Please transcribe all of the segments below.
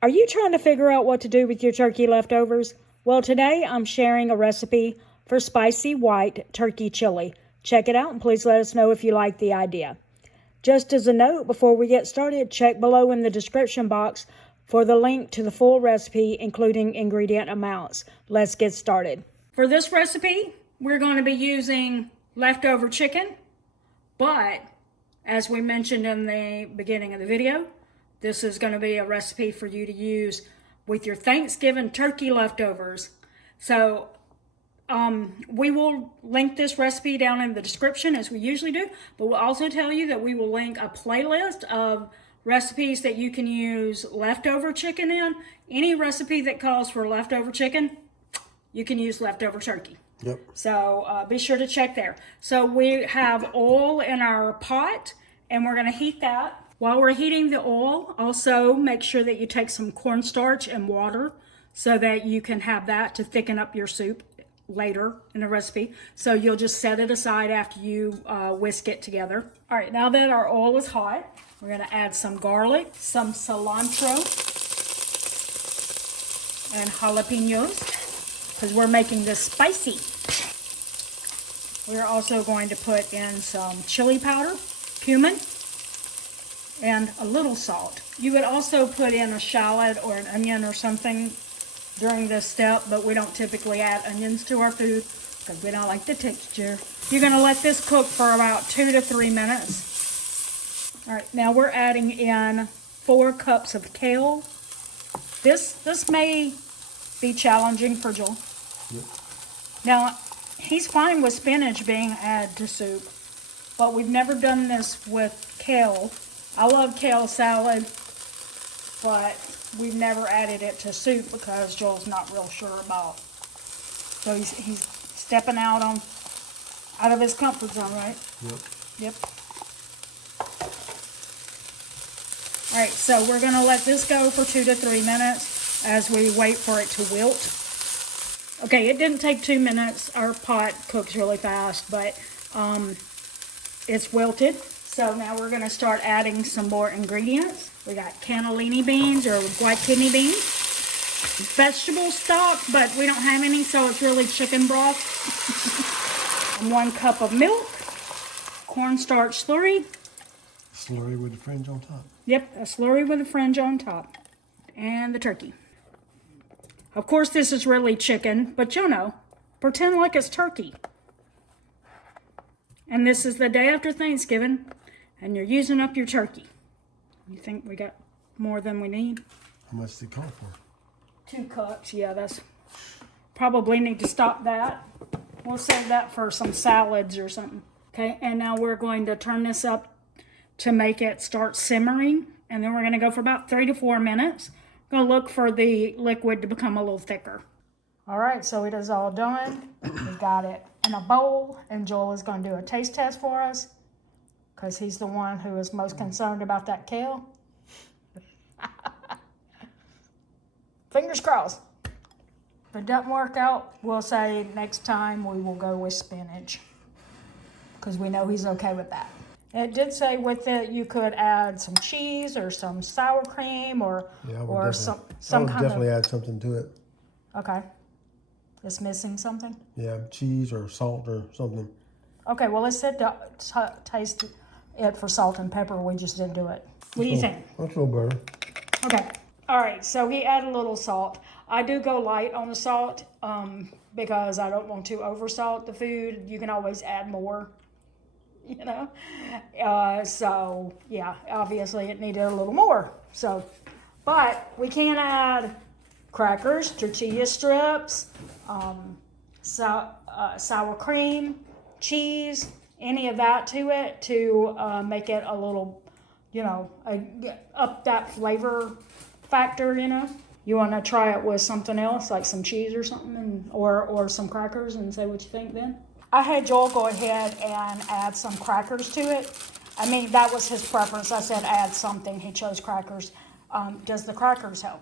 Are you trying to figure out what to do with your turkey leftovers? Well, today I'm sharing a recipe for spicy white turkey chili. Check it out and please let us know if you like the idea. Just as a note, before we get started, check below in the description box for the link to the full recipe, including ingredient amounts. Let's get started. For this recipe, we're going to be using leftover chicken, but as we mentioned in the beginning of the video, this is going to be a recipe for you to use with your Thanksgiving turkey leftovers. So we will link this recipe down in the description as we usually do, but we'll also tell you that we will link a playlist of recipes that you can use leftover chicken in. Any recipe that calls for leftover chicken, you can use leftover turkey. Yep. So be sure to check there. So we have oil in our pot and we're going to heat that. While we're heating the oil, also make sure that you take some cornstarch and water so that you can have that to thicken up your soup later in the recipe. So you'll just set it aside after you whisk it together. All right, now that our oil is hot, we're going to add some garlic, some cilantro, and jalapenos because we're making this spicy. We're also going to put in some chili powder, cumin, and a little salt. You would also put in a shallot or an onion or something during this step, but we don't typically add onions to our food because we don't like the texture. You're gonna let this cook for about 2 to 3 minutes. All right, now we're adding in 4 cups of kale. This may be challenging for Joel. Yep. Now, he's fine with spinach being added to soup, but we've never done this with kale. I love kale salad, but we've never added it to soup because Joel's not real sure about. So he's stepping out of his comfort zone, right? Yep. Yep. All right, so we're gonna let this go for 2 to 3 minutes as we wait for it to wilt. Okay, it didn't take 2 minutes. Our pot cooks really fast, but it's wilted. So now we're going to start adding some more ingredients. We got cannellini beans or white kidney beans, vegetable stock, but we don't have any, so it's really chicken broth. And 1 cup of milk, cornstarch slurry. Slurry with the fringe on top. Yep, a slurry with a fringe on top. And the turkey. Of course, this is really chicken, but you know, pretend like it's turkey. And this is the day after Thanksgiving, and you're using up your turkey. You think we got more than we need? How much did it call for? 2 cups, yeah, that's probably need to stop that. We'll save that for some salads or something. Okay, and now we're going to turn this up to make it start simmering, and then we're going to go for about 3 to 4 minutes. I'm going to look for the liquid to become a little thicker. All right, so it is all done. We've got it in a bowl, and Joel is going to do a taste test for us because he's the one who is most concerned about that kale. Fingers crossed. If it doesn't work out, we'll say next time we will go with spinach because we know he's okay with that. It did say with it you could add some cheese or some sour cream or some kind of. Definitely add something to it. Okay. It's missing something? Yeah, cheese or salt or something. Okay, well, it said to taste it for salt and pepper. We just didn't do it. What do you think? That's a little better. Okay. All right, so he added a little salt. I do go light on the salt because I don't want to oversalt the food. You can always add more, you know. So, yeah, obviously it needed a little more. So, but we can add crackers, tortilla strips, sour cream, cheese, any of that to it to make it a little, you know, up that flavor factor, you know. You want to try it with something else, like some cheese or something, or some crackers, and say what you think then? I had Joel go ahead and add some crackers to it. I mean, that was his preference. I said add something. He chose crackers. Does the crackers help?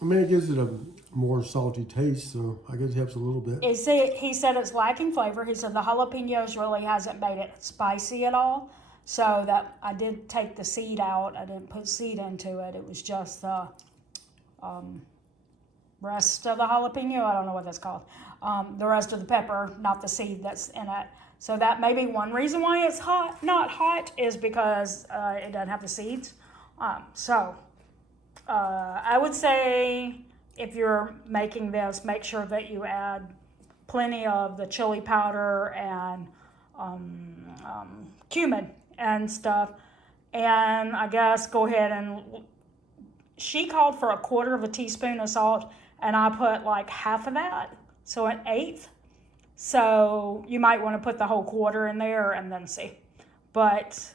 I mean, it gives it a more salty taste, so I guess it helps a little bit. He said it's lacking flavor. He said the jalapenos really hasn't made it spicy at all. So that I did take the seed out. I didn't put seed into it. It was just rest of the jalapeno. I don't know what that's called. The rest of the pepper, not the seed that's in it. So that may be one reason why it's not hot, is because it doesn't have the seeds. I would say if you're making this, make sure that you add plenty of the chili powder and cumin and stuff. And I guess go ahead and, she called for 1/4 teaspoon of salt, and I put like half of that, so 1/8. So you might want to put the whole 1/4 in there and then see. But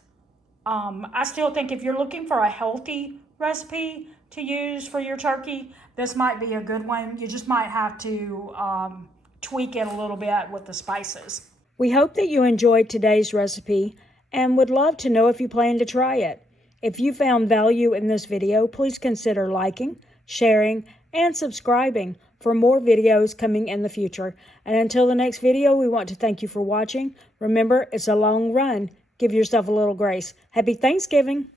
I still think if you're looking for a healthy recipe to use for your turkey, this might be a good one. You just might have to tweak it a little bit with the spices. We hope that you enjoyed today's recipe and would love to know if you plan to try it. If you found value in this video, please consider liking, sharing, and subscribing for more videos coming in the future. And until the next video, we want to thank you for watching. Remember, it's a long run. Give yourself a little grace. Happy Thanksgiving!